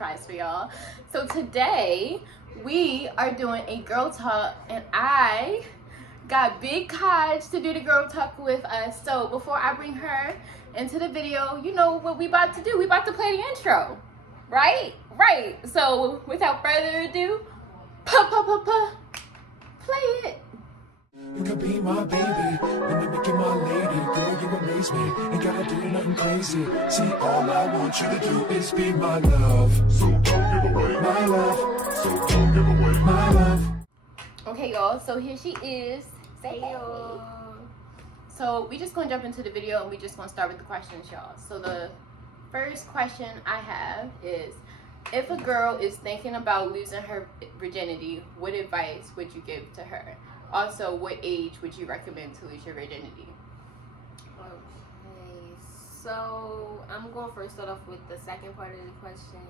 surprise for y'all. So today we are doing a girl talk, and I got Big Kaj to do the girl talk with us. So before I bring her into the video, you know what we about to do. We about to play the intro, right? Right. So without further ado, play it. You could be my baby, when you make it my lady. Girl, you amaze me, ain't gotta do nothing crazy. See, all I want you to do is be my love. So don't give away my love. So don't give away my love. Okay, y'all, so here she is. Say hey. So we just gonna jump into the video and we just gonna start with the questions, y'all. So the first question I have is, if a girl is thinking about losing her virginity, what advice would you give to her? Also, what age would you recommend to lose your virginity? Okay, so I'm going to first start off with the second part of the question.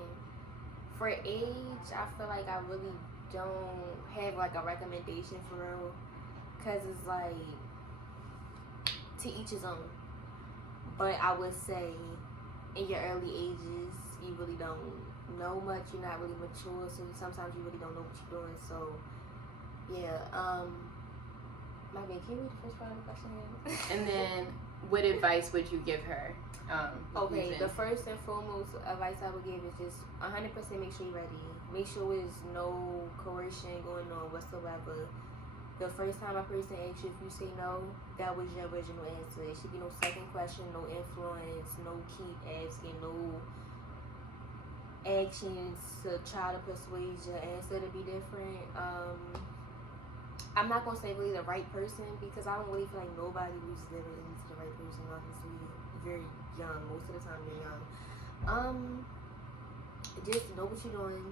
For age, I feel like I really don't have like a recommendation for real, because it's like to each his own. But I would say in your early ages, you really don't know much, you're not really mature, so sometimes you really don't know what you're doing. So yeah, my bad, can you read the first part of the question again? And then what advice would you give her? Okay, the first and foremost advice I would give is just 100% make sure you're ready. Make sure there's no coercion going on whatsoever. The first time a person asks you, if you say no, that was your original answer. It should be no second question, no influence, no keep asking, no actions to try to persuade your answer to be different. I'm not gonna say really the right person, because I don't really feel like nobody loses their virginity to the right person. Honestly, you're young. Most of the time you're young. Just know what you're doing.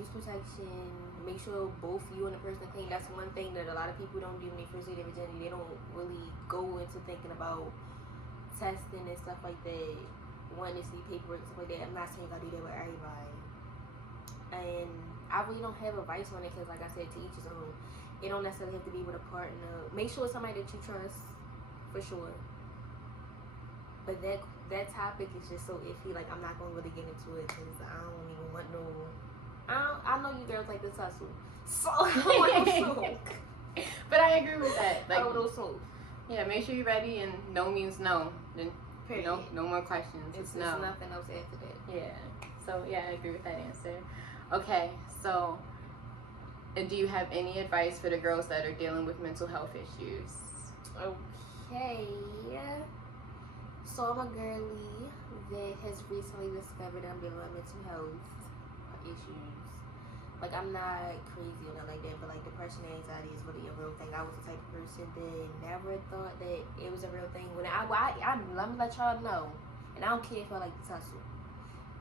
Use protection. Make sure both you and the person clean. That's one thing that a lot of people don't do when they first get their virginity. They don't really go into thinking about testing and stuff like that. Wanting to see paperwork, stuff like that. I'm not saying I do that with everybody. And I really don't have advice on it, because like I said, to each his own. It don't necessarily have to be with a partner. Make sure it's somebody that you trust, for sure. But that topic is just so iffy. Like, I'm not gonna really get into it, because I don't even want no. I know you girls like to tussle, so I don't want no smoke. But I agree with that. Like, I don't want no smoke. Yeah, make sure you're ready, and no means no. Then no more questions. It's no. nothing else after that. Yeah. So yeah, I agree with that answer. Okay, so do you have any advice for the girls that are dealing with mental health issues? Okay. So I'm a girly that has recently discovered I'm dealing with mental health issues. Like, I'm not crazy or nothing like that, but like depression and anxiety is really a real thing. I was the type of person that never thought that it was a real thing. When let me let y'all know, and I don't care if I like to tussle.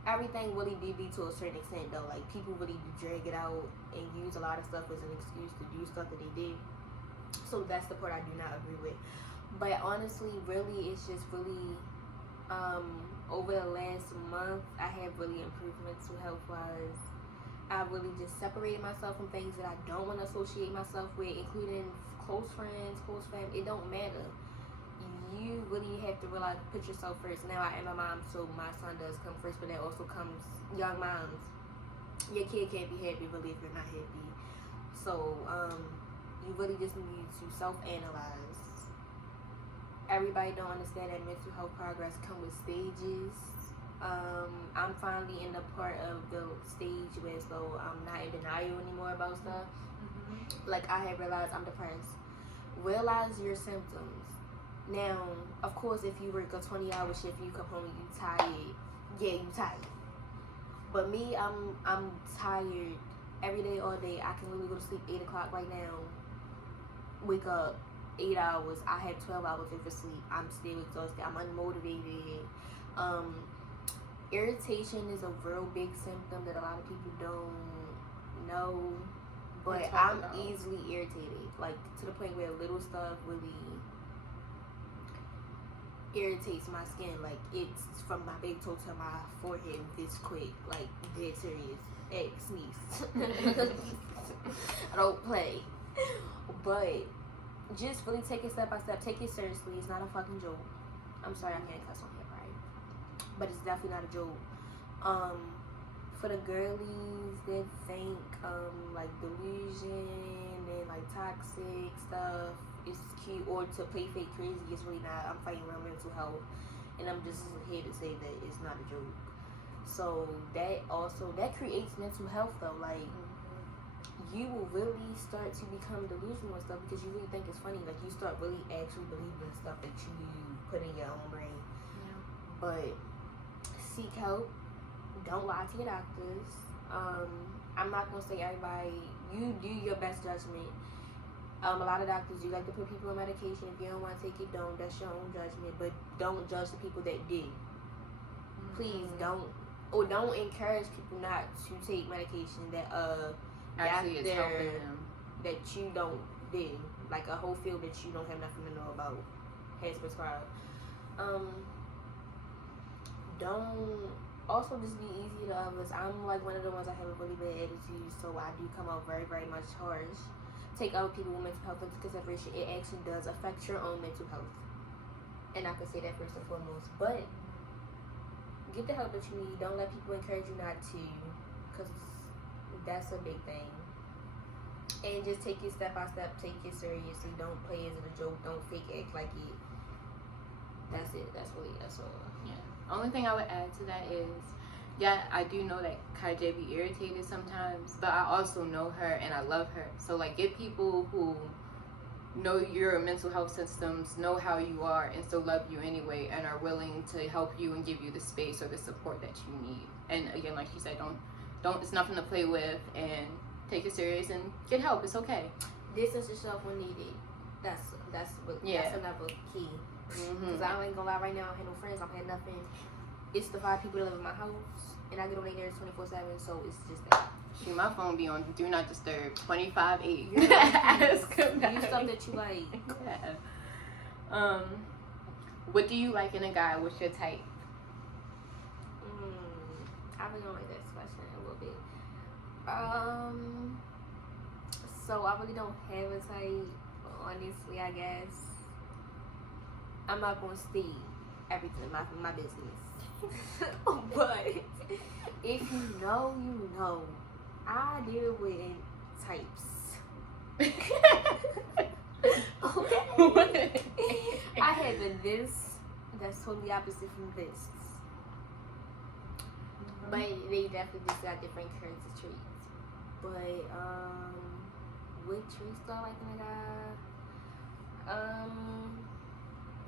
Everything really did be to a certain extent though. Like, people really do drag it out and use a lot of stuff as an excuse to do stuff that they did. So that's the part I do not agree with. But honestly, really, it's just really over the last month, I have really improved mental health wise. I really just separated myself from things that I don't want to associate myself with, including close friends, close family. It don't matter. You really have to realize, put yourself first. Now I am a mom, so my son does come first, but that also comes young moms. Your kid can't be happy really if you're not happy. So you really just need to self-analyze. Everybody don't understand that mental health progress come with stages. I'm finally in the part of the stage where so I'm not in denial anymore about stuff. Like, I have realized I'm depressed. Realize your symptoms. Now, of course, if you work a 20-hour shift, you come home and you tired. Yeah, you tired. But me, I'm tired every day, all day. I can literally go to sleep 8 o'clock right now. Wake up 8 hours. I have 12 hours of sleep. I'm still exhausted. I'm unmotivated. Irritation is a real big symptom that a lot of people don't know. But I'm easily irritated, like to the point where little stuff really irritates my skin. Like, it's from my big toe to my forehead this quick, like dead serious. Sneeze. I don't play. But just really take it step by step. Take it seriously. It's not a fucking joke. I'm sorry I can't cuss on here, right? But it's definitely not a joke. for the girlies that think like delusion and like toxic stuff is cute, or to play fake crazy is really not. I'm fighting real mental health, and I'm just here to say that it's not a joke. So that creates mental health though. Like you will really start to become delusional and stuff because you really think it's funny. Like you start really actually believing stuff that you put in your own brain. Yeah. But seek help. Don't lie to your doctors. I'm not gonna say everybody. You do your best judgment. A lot of doctors do like to put people on medication. If you don't want to take it, don't. That's your own judgment. But don't judge the people that did. Please don't. Or don't encourage people not to take medication that Actually it's helping them. That you don't did. Like a whole field that you don't have nothing to know about has prescribed. Don't also just be easy to others. I'm like one of the ones that have a really bad attitude, so I do come out very, very much harsh. Take other people with mental health into consideration. It actually does affect your own mental health, and I can say that first and foremost. But get the help that you need. Don't let people encourage you not to, because that's a big thing. And just take it step by step. Take it seriously. Don't play as a joke. Don't fake act like it. That's it. That's all. Yeah. Only thing I would add to that is, yeah, I do know that Kai-J be irritated sometimes, but I also know her and I love her. So like, get people who know your mental health systems, know how you are, and still love you anyway, and are willing to help you and give you the space or the support that you need. And again, like she said, don't. It's nothing to play with, and take it serious and get help. It's okay. Distance yourself when needed. That's another key. Because I ain't gonna lie, right now I don't have no friends. I don't have nothing. It's the 5 people that live in my house, and I get on their 24/7. So it's just that. Shoot, my phone be on Do Not Disturb 25/8. Use stuff that you like. Yeah. What do you like in a guy? What's your type? I really don't like this question a little bit. So I really don't have a type. Honestly, I guess I'm not gonna state everything in my business. But if you know, you know. I deal with types. Okay. I have a this that's totally opposite from this. But they definitely just got different kinds of traits. But what traits do I like in a guy?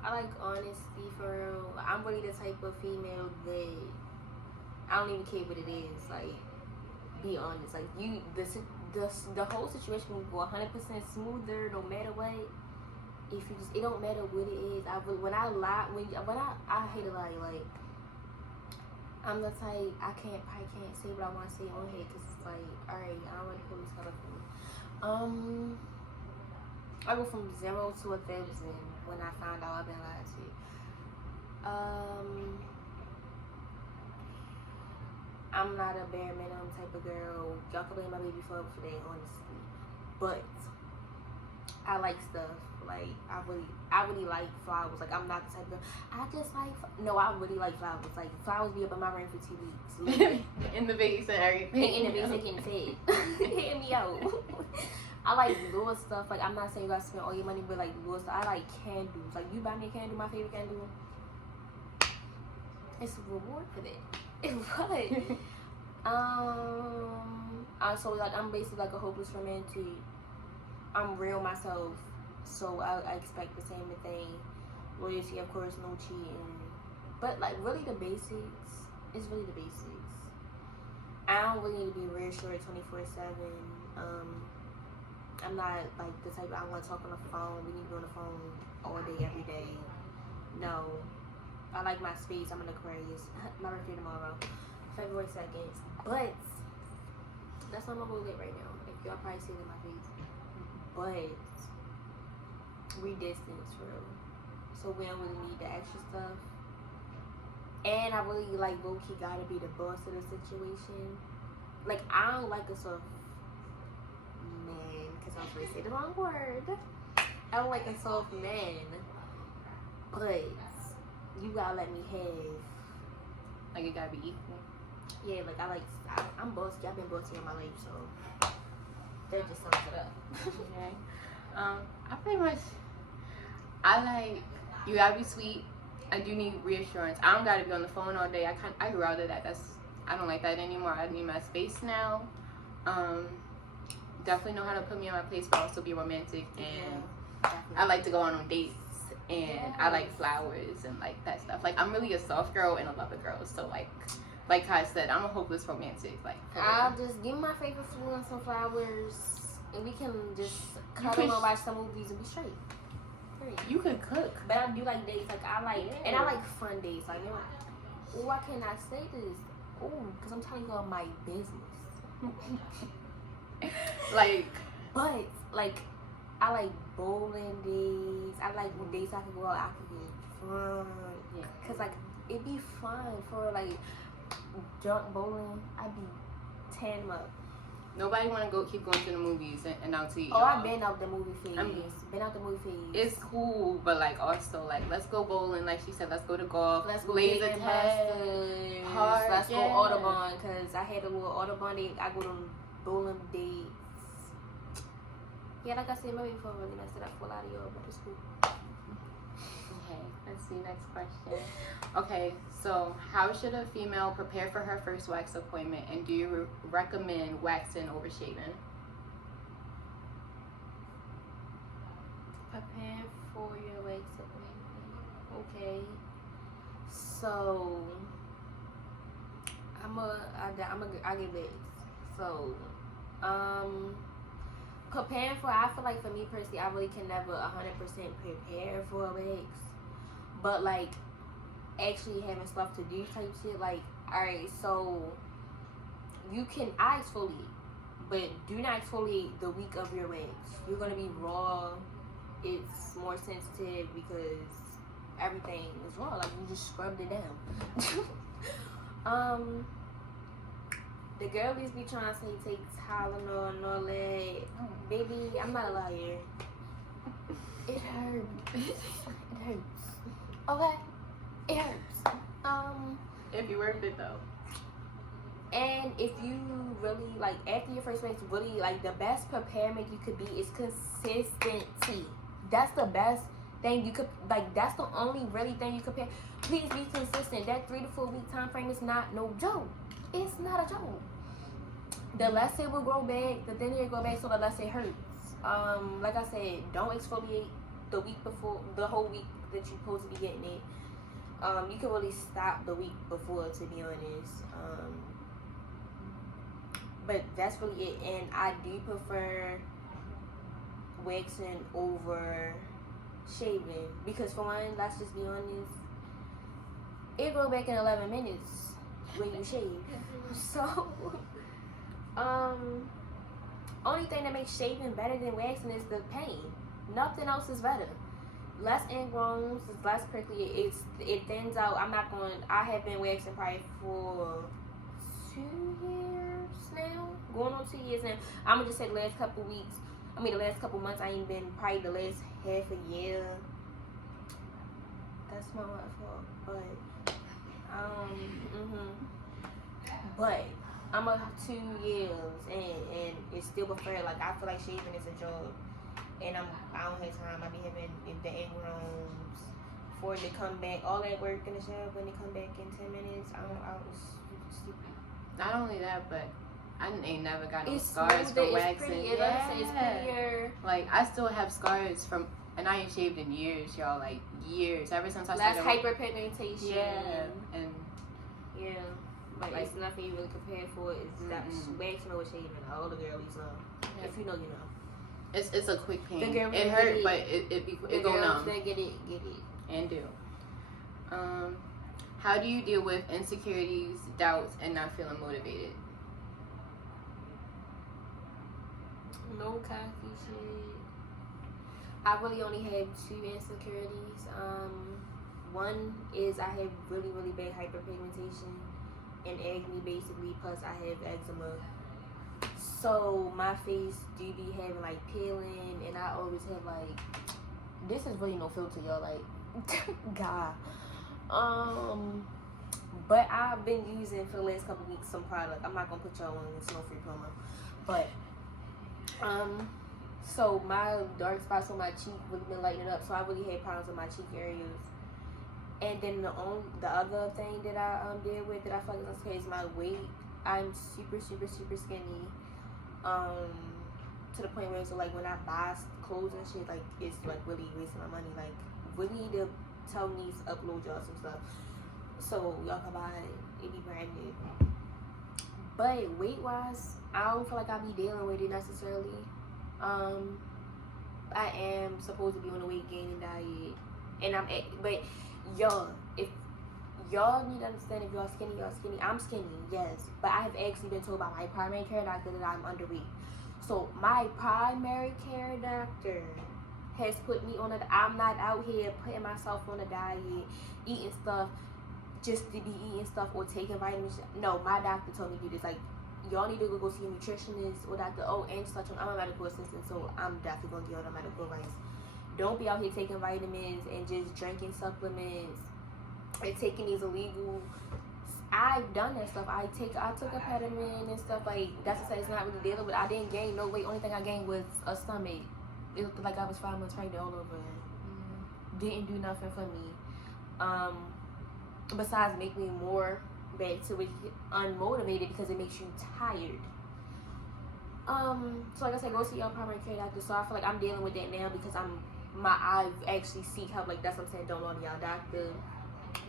I like honesty for real. I'm really the type of female that I don't even care what it is. Like, be honest. Like the whole situation will go 100% smoother no matter what. If you just, it don't matter what it is. I hate a lie. Like, I'm the type I can't say what I want to say on here because it's like, alright, I don't want to pull this color from me. I go from 0 to 1,000 when I found out I've been lied to. I'm not a bare minimum type of girl. Y'all can blame my baby for that, honestly. But I like stuff. Like, I really like flowers. Like, I'm not the type of girl. I really like flowers. Like, flowers be up in my room for 2 weeks. In the vase and everything. In the vase and getting fed. Hitting me out. I like little stuff. Like, I'm not saying you gotta spend all your money, but like little stuff. I like candles. Like, you buy me a candle, my favorite candle. It's a reward for that. But so like I'm basically like a hopeless romantic. I'm real myself, so I expect the same thing. Loyalty, of course, no cheating, but like really the basics. It's really the basics. I don't really need to be reassured 24/7. I'm not like the type I want to talk on the phone. We need to be on the phone all day, every day. No. I like my space. I'm an Aquarius. My birthday tomorrow, February 2nd. But that's not my whole lit right now. Like, y'all probably see it in my face. But we distance for real. So we don't really need the extra stuff. And I really like low-key gotta be the boss of the situation. Like, I don't like a soft man, because I was gonna say the wrong word. I don't like a soft man. But you gotta let me have. Like, it gotta be equal. Yeah, like I'm bossy. I've been bossy in my life, so that just sums it up. Okay. I pretty much, I like, you gotta be sweet. I do need reassurance. I don't gotta be on the phone all day. I'd rather that. I don't like that anymore. I need my space now. Definitely know how to put me in my place, but also be romantic. And I like to go on dates, and I like flowers and like that stuff. Like, I'm really a soft girl and a lover girl. So like Kai said, I'm a hopeless romantic. Like, I'll just give me my favorite food and some flowers, and we can just cuddle and watch some movies and be straight. You can cook. But I do like dates. Like, I like fun dates. Like, you know, why can't I say this? Oh, because I'm telling you all my business. Like, but like, I like bowling days. I like days I can go out. I can get fun. Yeah. Cause like it'd be fun for like drunk bowling. I'd be tan up. nobody want to keep going to the movies and out to eat. Oh, I've been out the movie phase. I mean, been out the movie phase. It's cool, but like also like let's go bowling. Like she said, let's go to golf. Let's go laser Dave and tag. Buster's. Hard, Let's go yeah. Audubon, cause I had a little Audubon date. I go to bowling dates. Yeah, like I said, maybe for really messed it up for a lot of y'all, but it's cool. Okay, let's see, next question. Okay, so how should a female prepare for her first wax appointment, and do you recommend waxing over shaving? Prepare for your wax appointment. Okay. So I get wax. So preparing for, I feel like for me personally, I really can never 100% prepare for a wax, but like actually having stuff to do type shit. Like, alright, so I exfoliate, but do not exfoliate the week of your wax. You're gonna be raw. It's more sensitive because everything is raw. Like, you just scrubbed it down. The girlies be trying to say take Tylenol and all that. Baby, I'm not a liar. It hurts. It hurts. Okay? It hurts. It'd be worth it though. And if you really, like, after your first wax, really, like, the best preparation you could be is consistency. That's the best thing you could, like, that's the only really thing you could prepare. Please be consistent. That 3 to 4 week time frame is not no joke. It's not a joke. The less it will grow back, the thinner it go back, so the less it hurts. Like I said, don't exfoliate the week before, the whole week that you're supposed to be getting it. You can really stop the week before, to be honest. But that's really it. And I do prefer waxing over shaving because, for one, let's just be honest, it grow back in 11 minutes when you shave. So only thing that makes shaving better than waxing is the pain. Nothing else is better. Less ingrowns, it's less prickly. It thins out. I have been waxing probably for 2 years now, going on 2 years now. I'm gonna just say the last couple weeks. The last couple months. I ain't been probably the last half a year. That's my fault, but but I'm a 2 years and it's still preferred. Like, I feel like shaving is a job, and I don't have time. I be having the ingrowns for it to come back. All that work in the shop when they come back in 10 minutes. I was stupid. Not only that, but I ain't never got no It's scars smoother, from it's waxing. pretty, it's prettier. Like, I still have scars from, and I ain't shaved in years, y'all. Like, years. Ever since I Less started. hyperpigmentation. Yeah, and yeah. Like, it's nothing you really compare for. It's that waxing over shaving. All the girlies know. Yeah. If you know, you know. It's a quick pain. The girls It that hurt, get it. but it The go girls numb. that get it. And do. How do you deal with insecurities, doubts, and not feeling motivated? No cocky shit. I really only have 2 insecurities. One is I have really, really bad hyperpigmentation and acne, basically, plus I have eczema. So my face do be having like peeling, and I always have like, this is really no filter, y'all. Like, God. But I've been using for the last couple weeks some product. I'm not gonna put y'all on this no free promo. But so my dark spots on my cheek really been lightening up. So I really had problems with my cheek areas. And then the other thing that I deal with that I feel like is okay is my weight. I'm super skinny. To the point where it's like when I buy clothes and shit, like it's like really wasting my money. Like we need to tell me to upload y'all some stuff so y'all can buy it. It be brand new. But weight wise, I don't feel like I be dealing with it necessarily. I am supposed to be on a weight gaining diet, and but y'all, if y'all need to understand, if y'all skinny, I'm skinny, yes, but I have actually been told by my primary care doctor that I'm underweight. So my primary care doctor has put me on I'm not out here putting myself on a diet, eating stuff just to be eating stuff or taking vitamins. No, my doctor told me to do this. Like, y'all need to go see a nutritionist or doctor. Oh, and such. I'm a medical assistant, so I'm definitely gonna give y'all the medical advice. Don't be out here taking vitamins and just drinking supplements and taking these illegal. I've done that stuff. I took a ketamine and stuff. Like, that's to say it's not really dealing with. I didn't gain no weight. Only thing I gained was a stomach. It looked like I was 5 months pregnant all over. Didn't do nothing for me. Besides make me more back to it unmotivated because it makes you tired. So like I said, go see your primary care doctor. So I feel like I'm dealing with that now because I've actually seek help. Like, that's what I'm saying. Don't go to y'all doctor.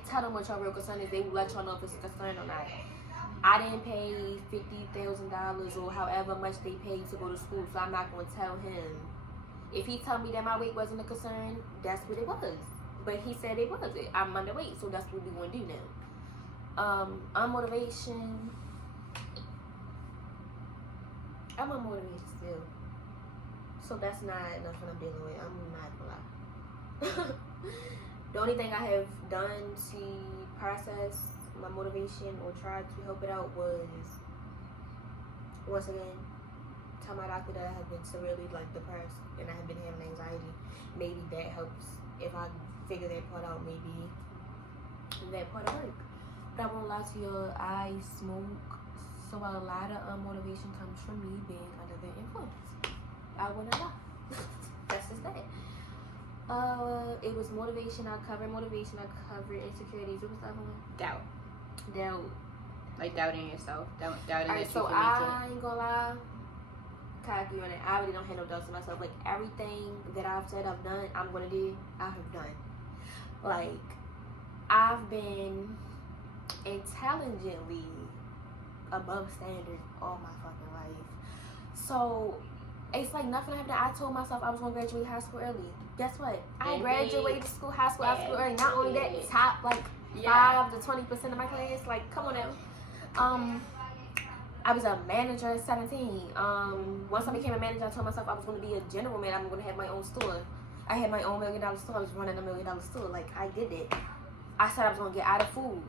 Tell them what your real concern is. They will let y'all know if it's a concern or not. I didn't pay $50,000 or however much they paid to go to school, so I'm not going to tell him. If he told me that my weight wasn't a concern, that's what it was. But he said it wasn't. I'm underweight, so that's what we're going to do now. Unmotivation. I'm unmotivated still. So that's not nothing I'm dealing with. I'm not gonna lie. The only thing I have done to process my motivation or try to help it out was, once again, tell my doctor that I have been severely depressed and I have been having anxiety. Maybe that helps. If I figure that part out, maybe that part will work. But I won't lie to you, I smoke, so a lot of motivation comes from me being under the influence. I wouldn't lie. That's just that. It was motivation. I covered motivation. I covered insecurities. What was the other one? Doubt. Like doubting yourself. Doubting Alright, that you so can I ain't gonna lie. Cocky on it. I really don't have no doubts in myself. Like, everything that I've said I've done, I'm gonna do, I have done. Like, I've been intelligently above standard all my fucking life. So it's like nothing happened. I told myself I was gonna graduate high school early. Guess what? I graduated high school early. Not only that, top 5 to 20% of my class. Like, come on now. I was a manager at 17. Once I became a manager, I told myself I was going to be a general man. I'm going to have my own store. I had my own $1 million store. I was running a $1 million store. Like, I did it. I said I was going to get out of food.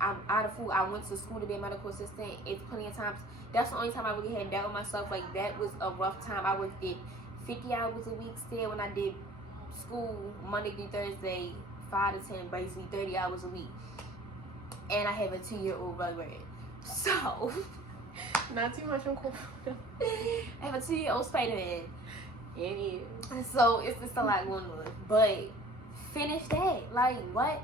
I'm out of food. I went to school to be a medical assistant. It's plenty of times. That's the only time I really had doubt on myself. Like, that was a rough time. I worked at 50 hours a week still when I did school Monday through Thursday, 5 to 10, basically 30 hours a week. And I have a 2-year-old Rugrat. So... Not too much on corporate. I have a 2-year-old Spider-Man. It is. So it's just a lot going on. But finish that. Like, what?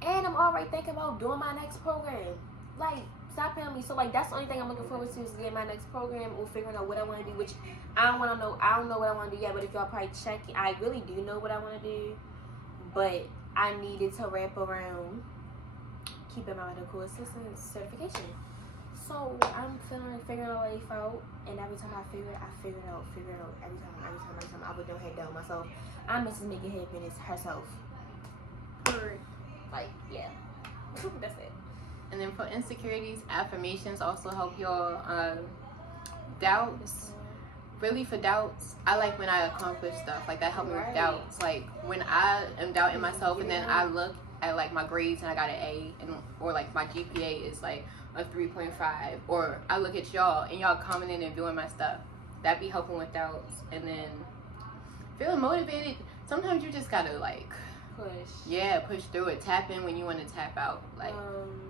And I'm already thinking about doing my next program. Like, stop paying me. So, like, that's the only thing I'm looking forward to is getting my next program or figuring out what I want to do, which I don't know what I want to do yet, but if y'all probably check it, I really do know what I want to do. But I needed to wrap around keeping my medical assistant certification. So I'm figuring life out, and every time I figure it out. Every time I would don't have done myself. I'm Mrs. Make It Happen. It's herself. Like, yeah. That's it. And then for insecurities, affirmations also help your doubts. Really, for doubts, I like when I accomplish stuff. Like, that helped me with doubts. Like, when I am doubting myself and then I look at, like, my grades and I got an A, or, like, my GPA is, like, a 3.5, or I look at y'all and y'all commenting and doing my stuff. That be helping with doubts. And then feeling motivated, sometimes you just gotta, like, push. Yeah, push through it. Tap in when you want to tap out. Like,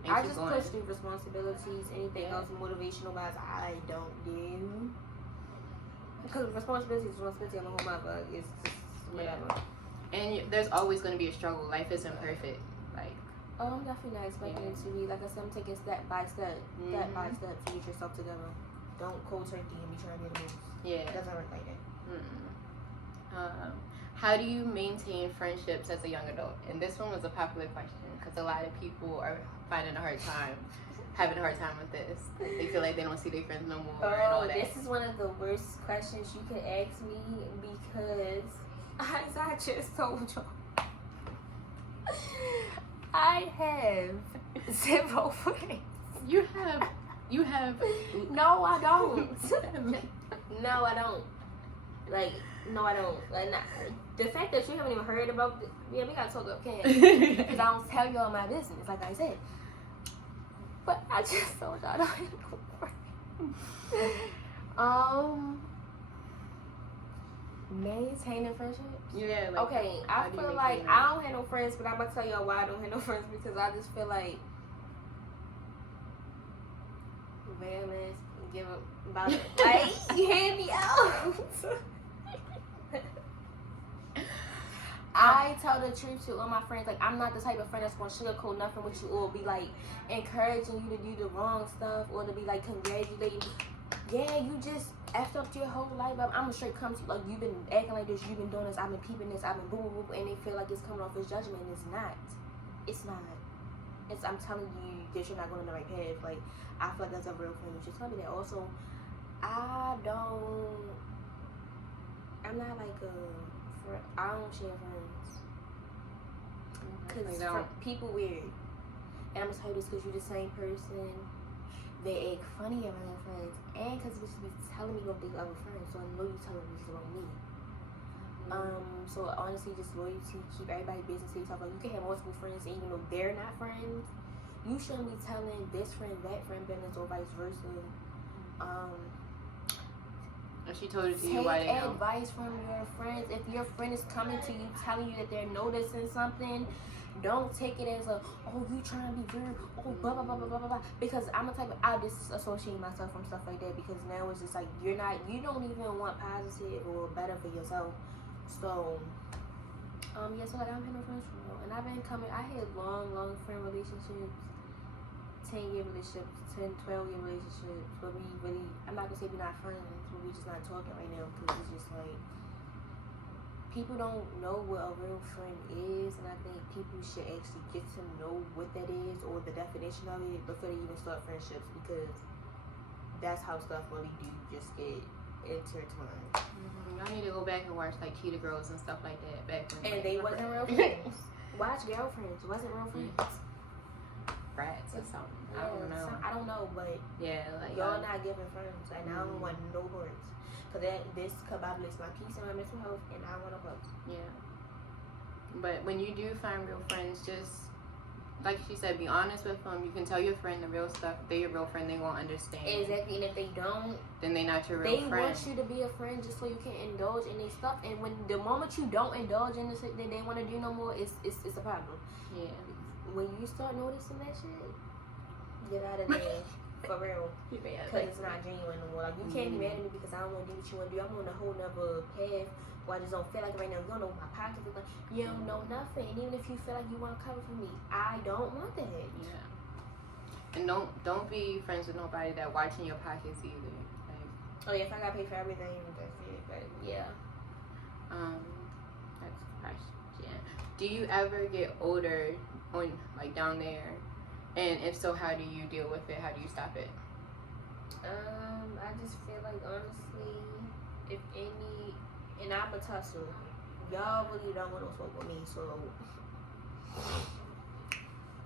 I keep just going. push through responsibilities. Anything else motivational wise, I don't do. Because responsibility is responsibility on the whole mother. It's just whatever. And there's always going to be a struggle. Life isn't perfect. Like, I'm definitely not expecting it to be. Like I said, I'm taking step by step to get yourself together. Don't cold turkey and be trying to get a move. Yeah. It doesn't work like that. How do you maintain friendships as a young adult? And this one was a popular question because a lot of people are having a hard time with this. They feel like they don't see their friends no more and all that. This is one of the worst questions you could ask me because, as I just told you, I have 0 friends. You have. No, I don't. No, I don't. Like, no, I don't. Like, the fact that you haven't even heard about, we gotta talk up, okay? Because I don't tell y'all my business, like I said. But I just told y'all I don't have no friends. Maintaining friendships? Yeah. Like, okay, I feel like I don't have no friends, but I'm gonna tell y'all why I don't have no friends because I just feel like let's give up about it. Like, you hear me out. I tell the truth to all my friends. Like, I'm not the type of friend that's gonna sugarcoat nothing with you or be like encouraging you to do the wrong stuff or to be like congratulating you. Yeah, you just effed up your whole life. I'm gonna straight come to you like, you've been acting like this, you've been doing this, I've been peeping this, I've been boo boo boo, and they feel like it's coming off as judgment, and it's not. It's not. It's, I'm telling you that you're not going on the right path. Like, I feel like that's a real friend. You should tell me that. Also, I'm not like a friend. I don't share friends. Because people weird. And I'm going to tell you this because you're the same person. They act funny around their friends. And because bitches be telling me about these other friends. So I know you telling me about me. So honestly, just loyalty, keep everybody business to yourself. Like, you can have multiple friends, and even though they're not friends, you shouldn't be telling this friend, that friend business, or vice versa. If she told it to you, why they know? Take advice from your friends. If your friend is coming to you, telling you that they're noticing something, don't take it as a, oh, you trying to be weird, oh, blah, blah, blah, blah, blah, blah. Because I'm the type of, I disassociate myself from stuff like that, because now it's just like, you don't even want positive or better for yourself. So, yeah, so like, I don't have no friends for real. And I had long friend relationships, 10-year relationships, 10, 12-year relationships, but we really, I'm not gonna say we're not friends, but we just not talking right now, because it's just like, people don't know what a real friend is, and I think people should actually get to know what that is, or the definition of it, before they even start friendships, because that's how stuff really do just get intertwined. I need to go back and watch like Cheetah Girls and stuff like that back when. And they wasn't real friends. Watch Girlfriends. Wasn't real friends. Frats or something. Yeah, I don't know, but yeah, like y'all not giving friends, and I don't want no friends. Cause this violates my peace and my mental health, and I want to close. Yeah. But when you do find real friends, just like she said, be honest with them. You can tell your friend the real stuff. If they're your real friend, they won't understand. Exactly, and if they don't, then they're not your real friend. They want you to be a friend just so you can indulge in their stuff. And when the moment you don't indulge in the shit that they want to do no more, it's a problem. Yeah. When you start noticing that shit, get out of there. For real. Because it's not genuine no more. Like, you can't be mad at me because I don't want to do what you want to do. I'm on a whole nother path where I just don't feel like right now. You don't know what my pockets look like. You don't know nothing. And even if you feel like you want to cover for me, I don't want that. Yeah. And don't be friends with nobody that watching your pockets either. Like, oh yeah, if I gotta pay for everything, that's it. But yeah. Next question. Do you ever get older on like down there? And if so, how do you deal with it? How do you stop it? I just feel like, honestly, if any, and I'm a tussle, y'all really don't want to fuck with me, so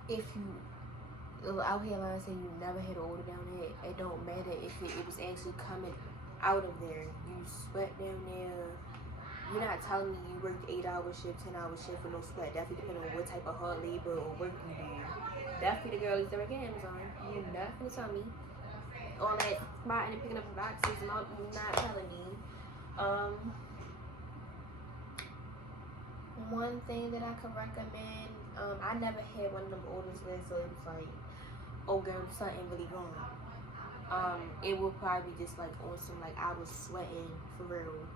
if you out here lying saying you never had an older down there, it don't matter if it was actually coming out of there. You sweat down there. You're not telling me you worked 8-hour shift, 10-hour shift with no sweat. Definitely depending on what type of hard labor or work you do. Definitely the girlies that work at Amazon. You're not gonna tell me all that spotting and picking up boxes and all. You're not telling me. one thing that I could recommend, I never had one of them odors where so it was like, oh girl, something really wrong. It would probably be just like on some like I was sweating for real,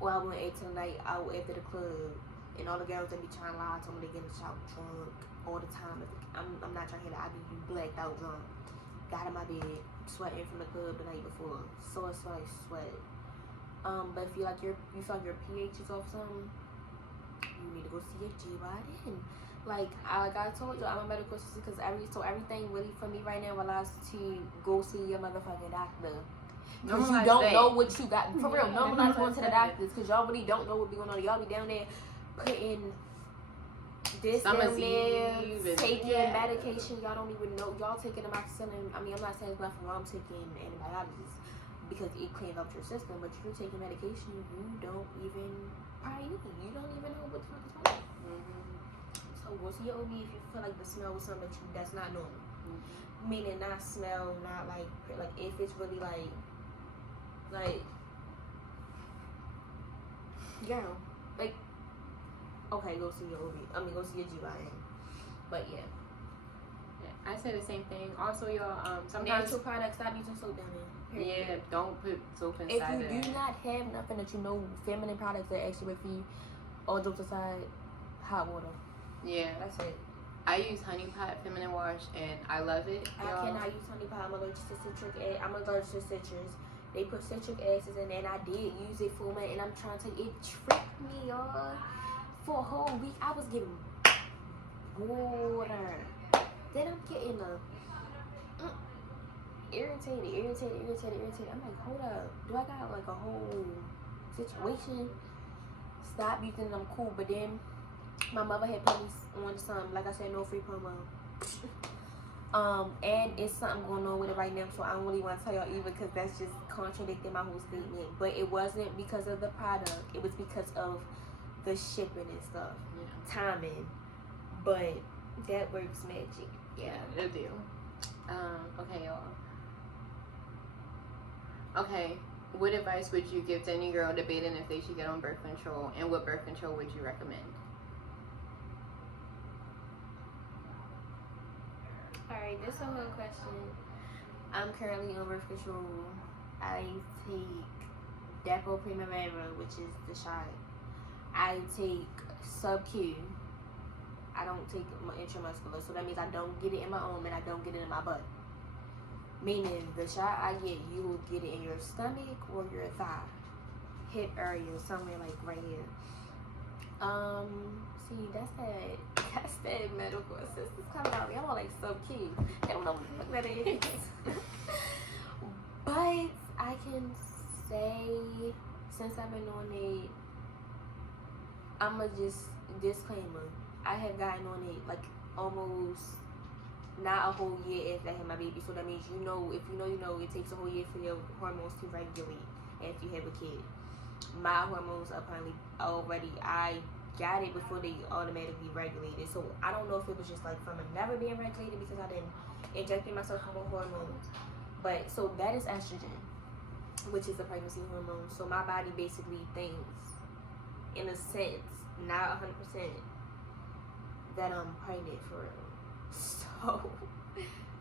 or I went tonight out after the club, and all the girls that be trying to lie told me they get in the shower drunk all the time. I'm not trying to hear that. I be blacked out drunk, got in my bed, sweating from the club the night before, so it's like sweat. But if you like you feel like your pH is off something, you need to go see a GYN. Like I told you, I'm a medical assistant because everything really for me right now relies to go see your motherfucking doctor. Because you don't know what you got. For real, normalize going to the doctors because y'all really don't know what be going on. Y'all be down there putting this down there, taking medication. Y'all don't even know. Y'all taking amoxicillin. I mean, I'm not saying it's nothing wrong taking antibiotics because it cleans up your system, but you're taking medication you don't even probably need. You don't even know what the fuck is wrong. So go see your OB if you feel like the smell was something that's not normal. Meaning not smell, not like if it's really like girl, like okay, go see your OB. I mean, go see your GYN. But yeah. I say the same thing. Also, y'all, sometimes natural products, stop using soap down there. Yeah, don't put soap inside. If you do not have nothing that you know, feminine products that actually work for you, all jokes aside, hot water. Yeah, that's it. I use honey pot feminine wash and I love it. I cannot use honey pot. I'm allergic to citric acid. I'm allergic to citrus. They put citric acids in there, and I did use it for a minute, and I'm trying to. It tricked me, y'all. For a whole week, I was getting water. Then I'm getting irritated. I'm like, hold up. Do I got like a whole situation? Stop using them, cool. But then my mother had put me on some, like I said, no free promo. And it's something going on with it right now, so I don't really want to tell y'all either because that's just contradicting my whole statement. But it wasn't because of the product. It was because of the shipping and stuff. Yeah. Timing. But that works magic. Yeah, it'll do. Okay, y'all. Okay, what advice would you give to any girl debating if they should get on birth control, and what birth control would you recommend? Alright, this is a good question. I'm currently on birth control. I take Depo Primavera, which is the shot. I take sub-Q. I don't take my intramuscular, so that means I don't get it in my arm and I don't get it in my butt. Meaning, the shot I get, you will get it in your stomach or your thigh, hip area, somewhere like right here. See, that's that medical assistance coming out. Y'all like sub-Q. They don't know what that is. But I can say, since I've been on it, I'ma just disclaimer. I have gotten on it like almost not a whole year after I had my baby, so that means if you know, it takes a whole year for your hormones to regulate after you have a kid. My hormones apparently already, I got it before they automatically regulated, so I don't know if it was just like from it never being regulated because I didn't injecting myself with more hormones. But so that is estrogen, which is the pregnancy hormone. So my body basically thinks, in a sense, not 100%, that I'm pregnant for real. So,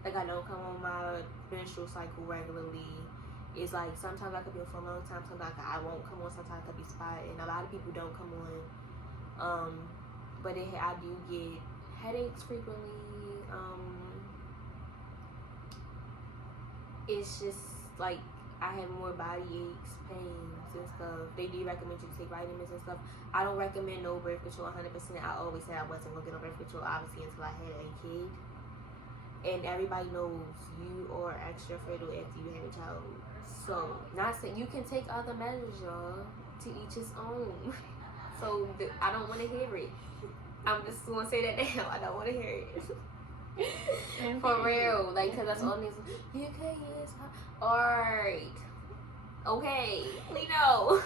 like, I don't come on my menstrual cycle regularly. It's like sometimes I could be on for a long time, sometimes I won't come on, sometimes I could be spotted, and a lot of people don't come on. But I do get headaches frequently. It's just like I have more body aches, pains, and stuff. They do recommend you to take vitamins and stuff. I don't recommend no birth control 100%. I always said I wasn't going to get on birth control, obviously, until I had a kid. And everybody knows you are extra fertile after you have a child. So, not saying you can take other measures, y'all, to each his own. So, I don't want to hear it. I'm just going to say that now. I don't want to hear it. For real. Like, because that's all these. You can't use her. Alright. Okay. We know.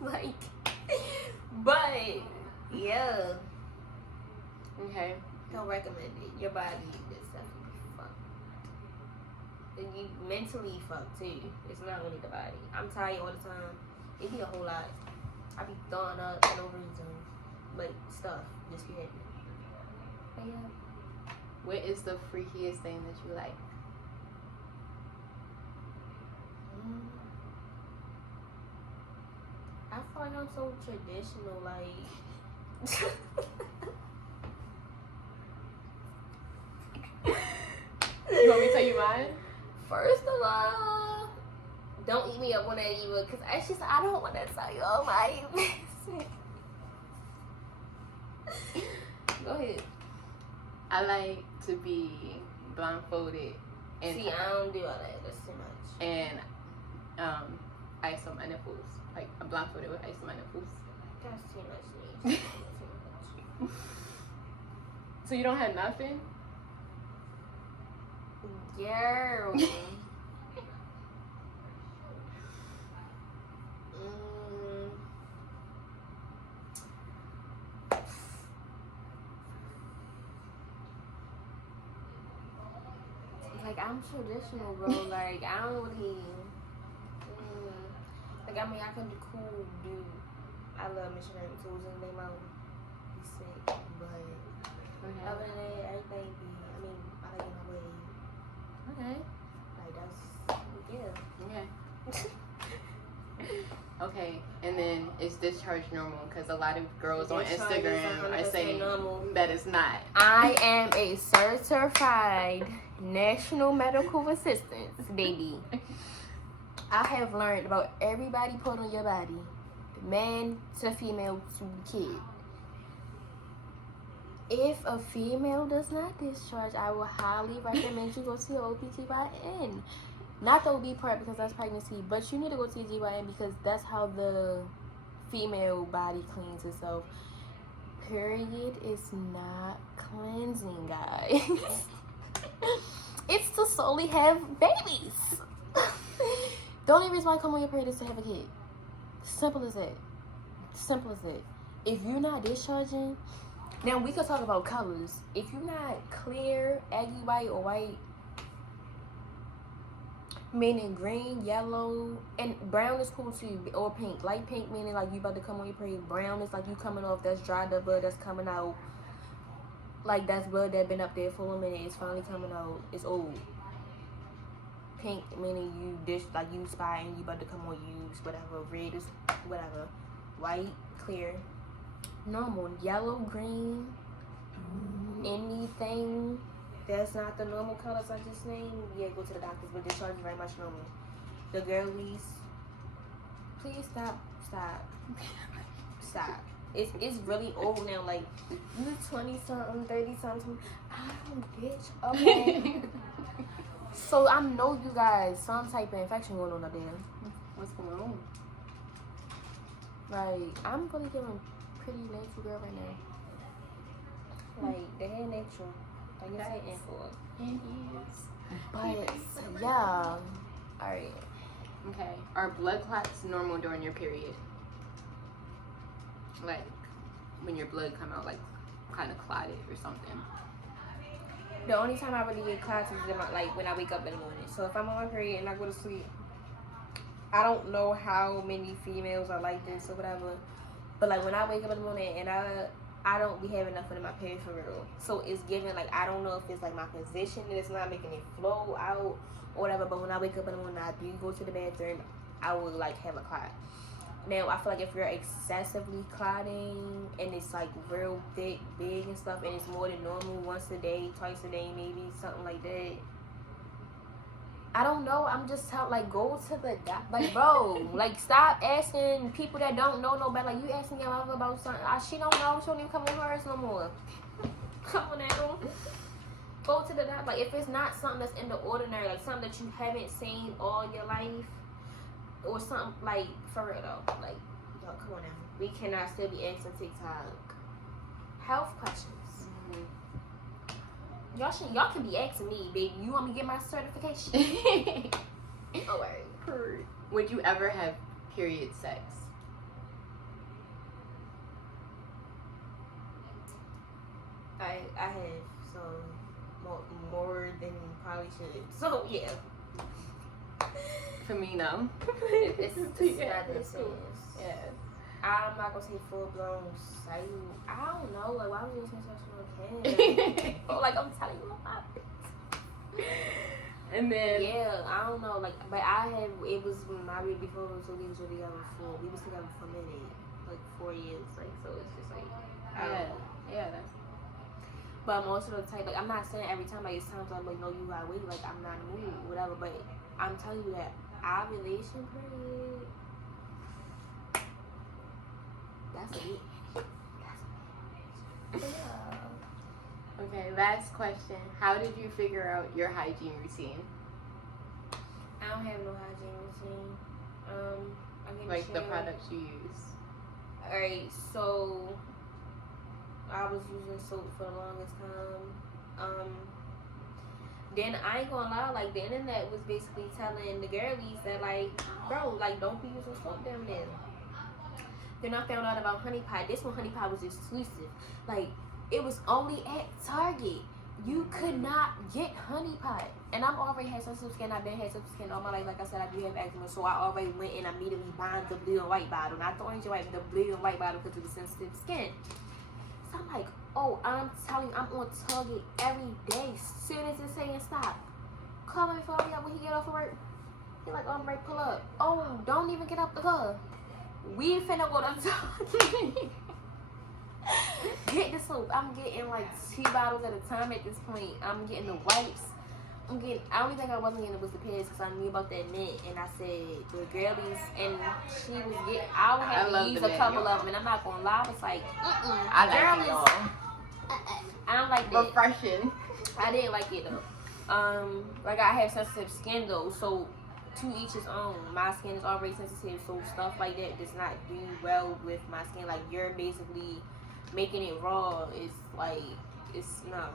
Like, but, yeah. Okay. Don't recommend it. Your body is definitely fucked. And you mentally fucked too. It's not only the body. I'm tired all the time. It be a whole lot. I be throwing up for no reason. Like, stuff. Just be happy. But yeah. What is the freakiest thing that you like? I feel like I'm so traditional, like. You want me to tell you mine? First of all, don't eat me up on that either, because I don't want to tell you all my business. Go ahead. I like to be blindfolded and See, I don't do all that. That's too much. And ice on my nipples. Like I'm blindfolded with ice on my nipples. That's too much. Too much. So you don't have nothing? Girl. Like, I'm traditional, bro. Like, I don't really. Like, I mean, I can be cool, dude. I love missionary tools and they might be sick, but other than that, everything be. I mean, I like in my way. Okay. Like, that's. Yeah. Okay, and then is discharge normal? Because a lot of girls on Discharge is Instagram are saying normal. that it's not. I am a certified national medical assistant, baby. I have learned about everybody put on your body, man to female to kid. If a female does not discharge, I will highly recommend you go to your OBGYN. Not the OB part because that's pregnancy, but you need to go to your GYN because that's how the female body cleans itself. Period is not cleansing, guys. It's to solely have babies. The only reason why I come on your period is to have a kid. Simple as that. Simple as that. If you're not discharging, now we could talk about colors. If you're not clear, eggy white, or white, meaning green, yellow, and brown is cool too, or pink. Light pink meaning like you about to come on your period. Brown is like you coming off, that's dried up blood that's coming out. Like that's blood that been up there for a minute, it's finally coming out, it's old. Pink meaning you you spy and you about to come on use whatever. Red is whatever. White, clear, normal. Yellow, green, anything that's not the normal colors I just named, yeah, go to the doctors, but discharge is very much normal. The girlies, please stop. It's really old now, like, you 20-something, 30-something, bitch, okay. So I know you guys, some type of infection going on up there. What's going on? Like, I'm really giving pretty natural girl right now. Like, the hair natural. Like, it's hitting for it. But, yeah. Alright. Okay. Are blood clots normal during your period? Like, when your blood come out, like, kind of clotted or something? The only time I really get clots is like when I wake up in the morning. So if I'm on my period and I go to sleep, I don't know how many females are like this or whatever, but like when I wake up in the morning and I don't be having nothing in my period for real. So it's giving like, I don't know if it's like my position that it's not making it flow out or whatever, but when I wake up in the morning, I do go to the bathroom, I will like have a clot. Now, I feel like if you're excessively clotting and it's like real thick, big and stuff, and it's more than normal, once a day, twice a day, maybe, something like that. I don't know. I'm just like, go to the doctor. Like, bro, like, stop asking people that don't know no better. Like, you asking your mother about something. She don't know. She don't even come on hers no more. Come on now. Go to the doctor. Like, if it's not something that's in the ordinary, like something that you haven't seen all your life, or something, like, for real though, like, yo, come on now, we cannot still be asking TikTok health questions. Y'all can be asking me, baby. You want me to get my certification? Oh, word. Would you ever have period sex? I have, so more than probably should. So yeah. For me, no. It's not the same. Yeah. I'm not gonna say full blown silent. I don't know. No, like, why would you say sensational can? Like, I'm telling you about it. And then Yeah, I don't know, like, but it was married before, so we was together for a minute, like 4 years, like, so it's just like, yeah, that's. But I'm also the type, like, I'm not saying every time, like, it's times I'm like, no, you gotta wait, like, I'm not in the mood, whatever, but I'm telling you that our relation period, that's a bit. Yeah. Okay, last question. How did you figure out your hygiene routine? I don't have no hygiene routine. I get Like the products you use. Alright, so I was using soap for the longest time. Then I ain't gonna lie, like the internet was basically telling the girlies that like, bro, like don't be using soap down there. Then I found out about Honey Pot. This one, Honey Pot was exclusive. Like it was only at Target. You could not get Honey Pot. And I'm already had sensitive skin. I've been had sensitive skin all my life. Like I said, I do have eczema. So I already went and immediately bought the blue and white bottle. Not the orange and white, the blue and white bottle because it was sensitive skin. So I'm like, oh, I'm telling you, I'm on Target every day. Soon as it's saying stop. Call my father up when he get off of work. He like, I'm ready to pull up. Oh, don't even get up the car. We finna go to Target. Get the soap. I'm getting like 2 bottles at a time at this point. I'm getting the wipes. I only think I wasn't getting it was the pads because I knew about that mint, and I said the girlies, and she was getting. I would have to use a couple of them, and I'm not gonna lie. I was like, I like it, y'all. I don't like that. Refreshing. I didn't like it though. Like I have sensitive skin though, so to each his own. My skin is already sensitive, so stuff like that does not do well with my skin. Like you're basically making it raw. It's like it's no.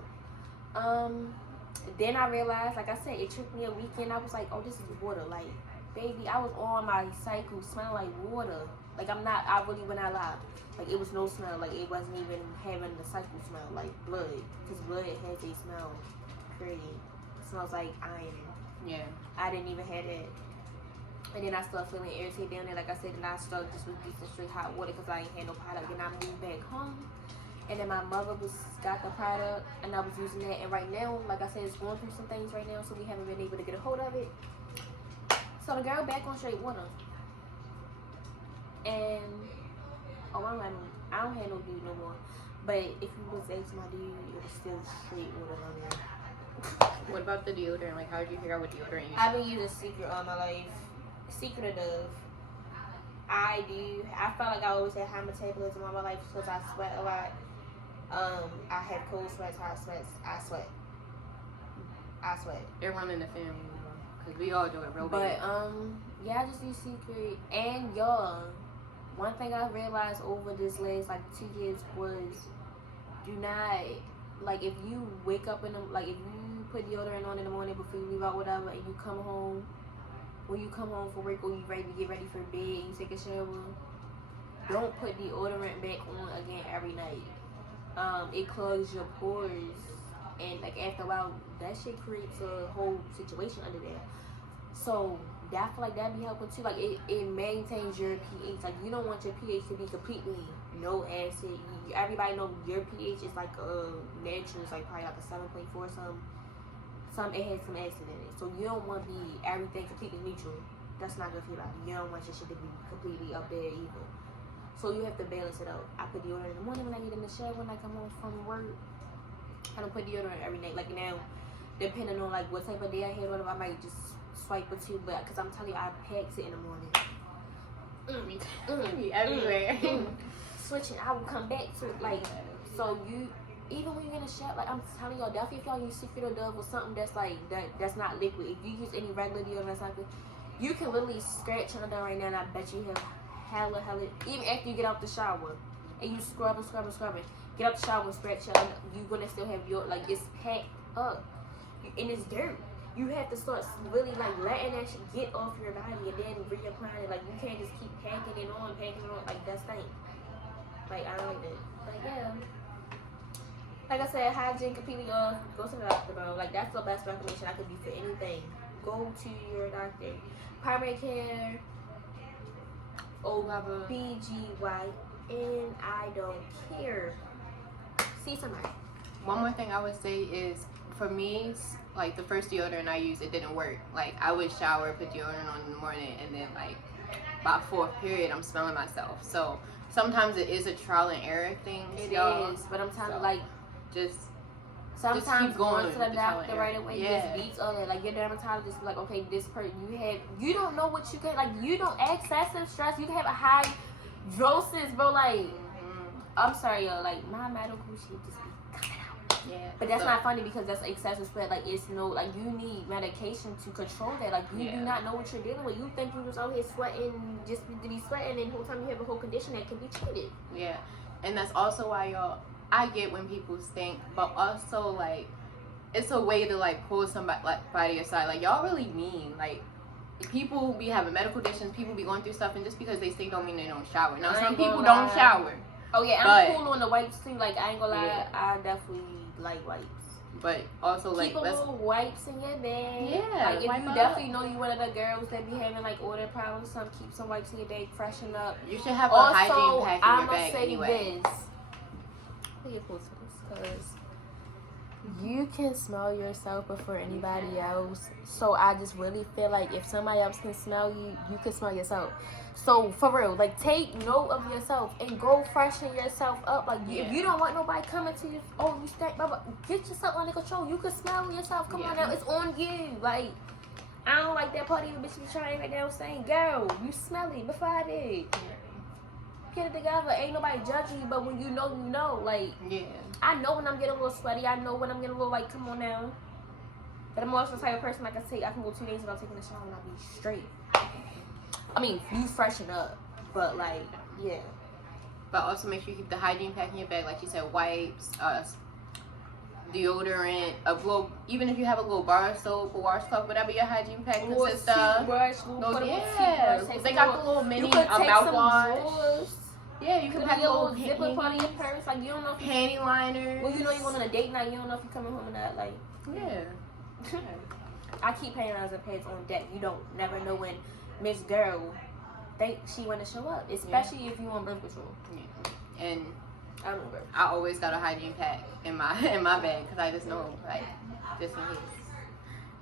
Then I realized, like I said, it took me a weekend. I was like, oh, this is water. Like, baby, I was on my cycle smelling like water. Like, I really would not lie. Like, it was no smell. Like, it wasn't even having the cycle smell, like blood. Because blood has a smell, period. It smells like iron. Yeah. I didn't even have that. And then I started feeling irritated down there. Like I said, and I started just with decent straight hot water because I ain't had no product. Then I moved back home. And then my mother got the product, and I was using that. And right now, like I said, it's going through some things right now, so we haven't been able to get a hold of it. So the girl back on straight water. And, oh, I don't have no dude no more. But if you was asking my dude, it was still straight water on there. What about the deodorant? Like, how did you figure out what deodorant you use? I've been using Secret all my life. Secret or Dove. I felt like I always had high metabolism all my life because I sweat a lot. I had cold sweats, hot sweats. I sweat. They're running the family, because we all do it real bad. But yeah, I just use Secret. And y'all, one thing I realized over this last like 2 years was, do not, like, if you wake up like if you put deodorant on in the morning before you leave out, whatever, and you come home, when you come home from work or you ready to get ready for bed and you take a shower, don't put deodorant back on again every night. It clogs your pores, and like after a while, that shit creates a whole situation under there. So I feel like that be helping too. Like it maintains your pH. Like you don't want your pH to be completely no acid. Everybody know your pH is like natural. It's like probably like a 7.4 some. It has some acid in it. So you don't want to be everything completely neutral. That's not good for your body. You don't want your shit to be completely up there either. So you have to balance it out. I put deodorant in the morning when I get in the shower, when I come home from work. I don't put deodorant every night. Like now, depending on like what type of day I had, whatever, I might just swipe or two. But because I'm telling you, I packs it in the morning. Everywhere. Switching, I will come back to it. Like, so you, even when you're in a shower, like I'm telling y'all, definitely if y'all use Secret or Dove or something that's like that's not liquid. If you use any regular deodorant that's not liquid, you can literally scratch under right now, and I bet you have hella, even after you get out the shower and you scrub and get out the shower and scratch you're gonna still have your, like, it's packed up and it's dirt. You have to start really like letting that shit get off your body and then reapplying it. Like you can't just keep packing it on like that's thing. Like I don't like that. Like yeah, like I said, hygiene completely off. Go to the doctor, bro. Like that's the best recommendation I could do for anything. Go to your doctor. Primary care, OBGYN, I don't care. See somebody. One more thing I would say is, for me, like the first deodorant I used, it didn't work. Like I would shower, put deodorant on in the morning, and then like by fourth period, I'm smelling myself. So sometimes it is a trial and error thing. It y'all. is, but I'm telling you, So, like, just sometimes keep going going to with the the trial and doctor error. right away Yeah. just beats all that. Like your dermatologist be like, okay, this person you don't know what you get. Like you don't excessive stress. You can have a high doses, bro. Like I'm sorry, yo. Like my medical shit just be coming out. yeah. But that's So, not funny because that's excessive spread. Like it's no, like you need medication to control that. Like you do not know what you're dealing with. You think you was out here sweating just to be sweating, and the whole time you have a whole condition that can be treated. Yeah, and that's also why y'all. I get when people stink, but also like it's a way to like pull somebody like by your side. Like y'all really mean. Like people be having medical conditions, people be going through stuff, and just because they stink don't mean they don't shower. Now some people don't shower. Oh yeah, I'm cool on the wipes too. Like I ain't gonna lie, Yeah. I definitely like wipes. But also like keep a little wipes in your bag. Yeah, like if wipe you up. definitely know you one of the girls that be having like odor problems, some keep some wipes in your bag, freshen up. You should have a Also, hygiene pack in I'ma your bag say anyway. this. Because you can smell yourself before anybody else. So I just really feel like if somebody else can smell you, you can smell yourself. So for real, like take note of yourself and go freshen yourself up. Like if you don't want nobody coming to you, oh you stink, blah, blah, get yourself under control. You can smell yourself. Come on now, it's on you. Like I don't like that part of you bitch be trying right now saying, girl, you smell it before I did. Get it together. Ain't nobody judging you, but when you know. Like, I know when I'm getting a little sweaty. I know when I'm getting a little like, come on now. But I'm also the type of person, like I say, I can go 2 days without taking a shower and I'll be straight. I mean, you freshen up, but like, yeah. But also make sure you keep the hygiene pack in your bag, like you said, wipes, deodorant, a little, even if you have a little bar of soap, a washcloth, whatever your hygiene pack consists of. They got the little mini mouthwash. Yeah, you can pack a little zipper part of your purse. Like you don't know if panty liners. Well, you know you went on a date night. You don't know if you're coming home or not. Like I keep panty liners and pads on deck. You don't never know when Miss Girl think she want to show up, especially if you on birth control. Yeah. And I always got a hygiene pack in my bag because I just know, like, just in case.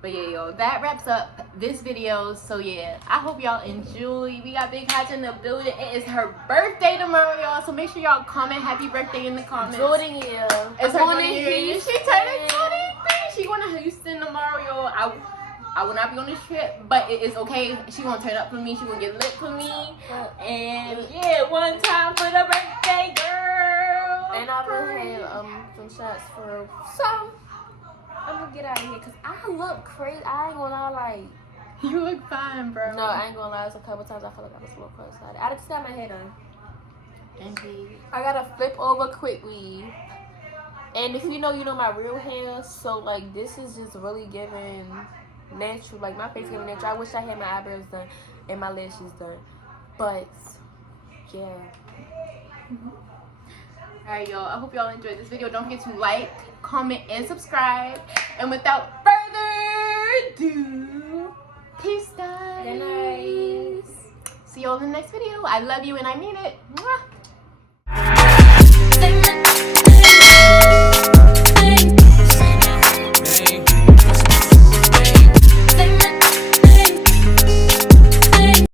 But yeah, yo, that wraps up this video. So yeah, I hope y'all enjoy. We got Big Hot in the building. It is her birthday tomorrow, y'all. So make sure y'all comment happy birthday in the comments. Jordan, yeah. It's her birthday. She turning 23. She going to Houston tomorrow, yo. I will not be on this trip, but it is okay. She gonna turn up for me. She gonna get lit for me. And yeah, one time for the birthday girl. And I will have some shots for some. I'm gonna get out of here because I look crazy. I ain't gonna lie, like. You look fine, bro. No, I ain't gonna lie. It's a couple times I feel like I was a little cross-eyed. I just got my hair done. Indeed. I gotta flip over quickly. And if you know my real hair. So like this is just really giving natural. Like my face giving natural. I wish I had my eyebrows done and my lashes done. But yeah. Alright, y'all. I hope y'all enjoyed this video. Don't forget to like, comment, and subscribe. And without further ado, peace, guys. Good night. See y'all in the next video. I love you and I mean it. Mwah.